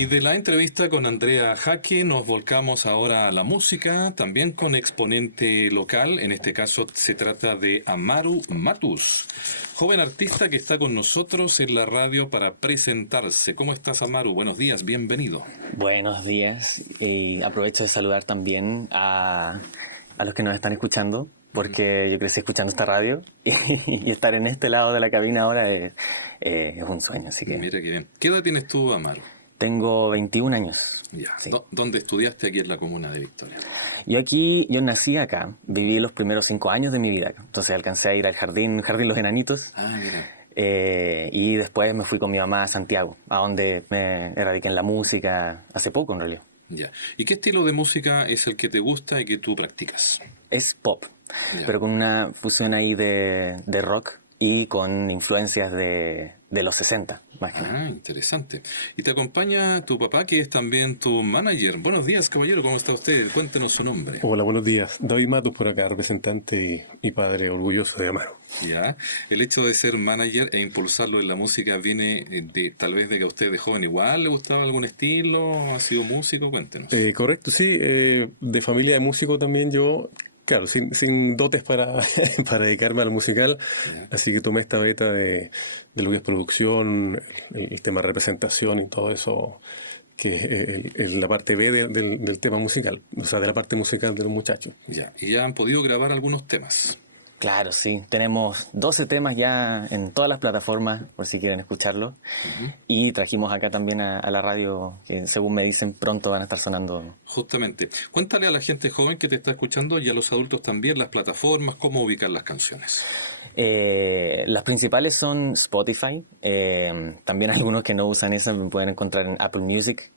Y de la entrevista con Andrea Jaque nos volcamos ahora a la música, también con exponente local. En este caso se trata de Amaru Matus, joven artista que está con nosotros en la radio para presentarse. ¿Cómo estás, Amaru? Buenos días, bienvenido. Buenos días y aprovecho de saludar también a los que nos están escuchando, porque yo crecí escuchando esta radio y estar en este lado de la cabina ahora es un sueño, así que Mira qué bien. ¿Qué edad tienes tú, Amaru? tengo 21 años. Ya. Sí. ¿Dónde estudiaste aquí en la comuna de Victoria? Yo nací acá, viví los primeros 5 años de mi vida acá. Entonces alcancé a ir al jardín Los Enanitos. Ah, mira. Y después me fui con mi mamá a Santiago, a donde me erradiqué en la música hace poco en realidad. Ya. ¿Y qué estilo de música es el que te gusta y que tú practicas? Es pop, Ya. pero con una fusión ahí de rock y con influencias de los 60, más que nada. Ah, interesante. Y te acompaña tu papá, que es también tu manager. Buenos días, caballero, ¿cómo está usted? Cuéntenos su nombre. Hola, buenos días. David Matus por acá, representante y padre orgulloso de Amaro. Ya. El hecho de ser manager e impulsarlo en la música viene de tal vez de que a usted de joven igual le gustaba algún estilo, ha sido músico, cuéntenos. Correcto, sí. De familia de músico también yo, claro, sin dotes para, para dedicarme al musical. Ya. Así que tomé esta beta de lo que es producción, el tema representación y todo eso, que es la parte B del tema musical, o sea, de la parte musical de los muchachos. Ya. Y ya han podido grabar algunos temas. Claro, sí. Tenemos 12 temas ya en todas las plataformas, por si quieren escucharlo. Y trajimos acá también a la radio, que según me dicen, pronto van a estar sonando. Justamente. Cuéntale a la gente joven que te está escuchando y a los adultos también las plataformas, cómo ubicar las canciones. Las principales son Spotify. También algunos que no usan eso me pueden encontrar en Apple Music.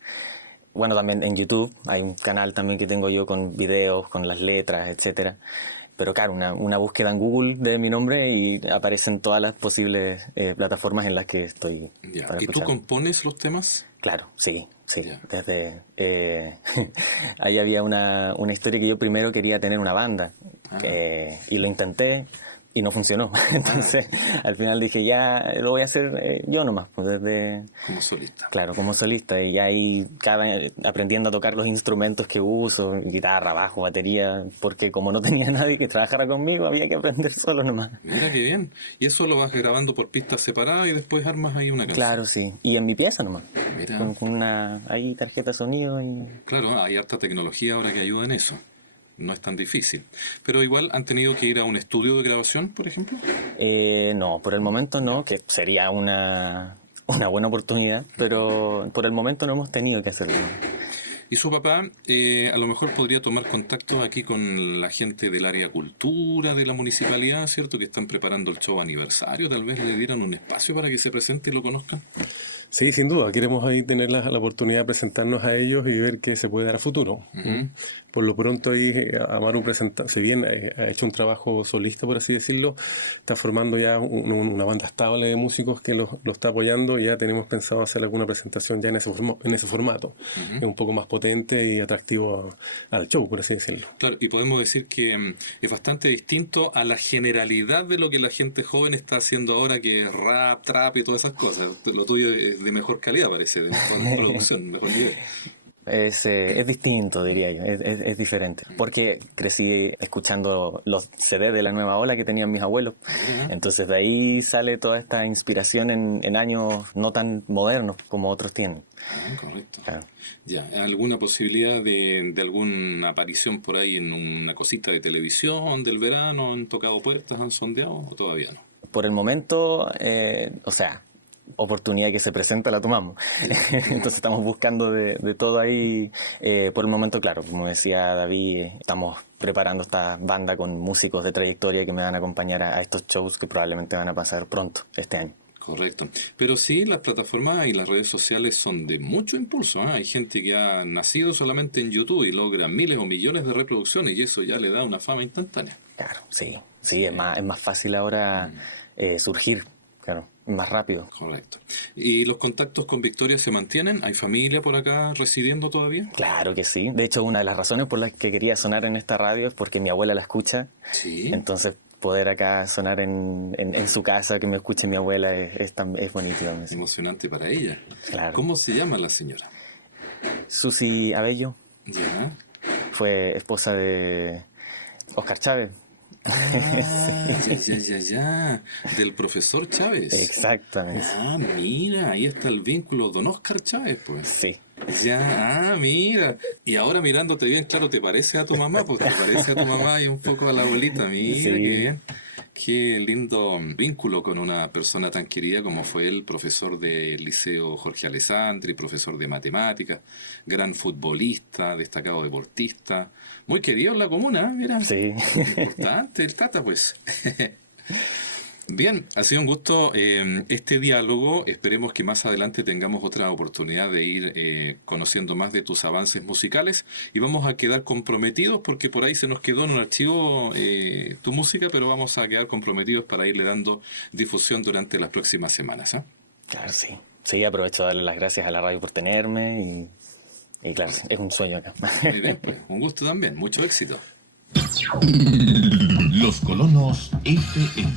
Bueno, también en YouTube. Hay un canal también que tengo yo con videos, con las letras, etcétera. Pero claro, una búsqueda en Google de mi nombre y aparecen todas las posibles plataformas en las que estoy Ya. para ¿Y tú escuchar. compones los temas? Claro, sí. Ya. Desde ahí había una historia que yo primero quería tener una banda y lo intenté y no funcionó. Entonces al final dije ya lo voy a hacer yo nomás, pues desde Como solista. claro, como solista y ahí aprendiendo a tocar los instrumentos que uso, guitarra, bajo, batería, porque como no tenía nadie que trabajara conmigo había que aprender solo nomás. Mira qué bien. Y eso lo vas grabando por pistas separadas y después armas ahí una canción. Claro, sí. Y en mi pieza nomás. Mira. Con una ahí tarjeta de sonido y Claro, hay harta tecnología ahora que ayuda en eso. No es tan difícil. Pero igual han tenido que ir a un estudio de grabación, por ejemplo. No, por el momento no, que sería una buena oportunidad, pero por el momento no hemos tenido que hacerlo. Y su papá a lo mejor podría tomar contacto aquí con la gente del área cultura de la municipalidad, ¿cierto? Que están preparando el show aniversario. Tal vez le dieran un espacio para que se presente y lo conozcan. Sí, sin duda. Queremos ahí tener la oportunidad de presentarnos a ellos y ver qué se puede dar a futuro. Por lo pronto ahí Amaru presenta, si bien ha hecho un trabajo solista, por así decirlo, está formando ya una banda estable de músicos que lo está apoyando y ya tenemos pensado hacer alguna presentación ya en ese formato. Es un poco más potente y atractivo al show, por así decirlo. Claro, y podemos decir que es bastante distinto a la generalidad de lo que la gente joven está haciendo ahora, que es rap, trap y todas esas cosas. Lo tuyo es de mejor calidad, parece, de mejor producción, mejor nivel. Es distinto, diría yo, es diferente. Porque crecí escuchando los CD de la nueva ola que tenían mis abuelos. Entonces de ahí sale toda esta inspiración en años no tan modernos como otros tienen. Ah, correcto. Claro. Ya, ¿alguna posibilidad de alguna aparición por ahí en una cosita de televisión del verano? ¿Han tocado puertas, han sondeado o todavía no? Por el momento, o sea, oportunidad que se presenta la tomamos. Entonces estamos buscando de todo ahí. Por el momento, claro, como decía David, estamos preparando esta banda con músicos de trayectoria que me van a acompañar a estos shows que probablemente van a pasar pronto este año. Correcto. Pero sí, las plataformas y las redes sociales son de mucho impulso, ¿eh? Hay gente que ha nacido solamente en YouTube y logra miles o millones de reproducciones y eso ya le da una fama instantánea. Claro, sí, es más fácil ahora surgir, claro, más rápido. Correcto. ¿Y los contactos con Victoria se mantienen? ¿Hay familia por acá residiendo todavía? Claro que sí. De hecho, una de las razones por las que quería sonar en esta radio es porque mi abuela la escucha. Sí. Entonces, poder acá sonar en su casa, que me escuche mi abuela, es bonito. Emocionante para ella. Claro. ¿Cómo se llama la señora? Susi Abello, Ya. fue esposa de Oscar Chávez. Ya. Del profesor Chávez. Exactamente. Ah, mira, ahí está el vínculo don Oscar Chávez, pues. Sí. Ya, mira. Y ahora mirándote bien, claro, te parece a tu mamá, pues te parece a tu mamá y un poco a la abuelita. Mira, Sí. qué bien. Qué lindo vínculo con una persona tan querida como fue el profesor del Liceo Jorge Alessandri, profesor de matemáticas, gran futbolista, destacado deportista, muy querido en la comuna, mira. Sí. Importante el Tata, pues. Bien, ha sido un gusto este diálogo. Esperemos que más adelante tengamos otra oportunidad de ir conociendo más de tus avances musicales y vamos a quedar comprometidos porque por ahí se nos quedó en un archivo tu música, pero vamos a quedar comprometidos para irle dando difusión durante las próximas semanas. ¿Ah? Claro, sí. Sí, aprovecho de darle las gracias a la radio por tenerme y claro, es un sueño acá. Muy bien, pues, un gusto también, mucho éxito. Los Colonos FM.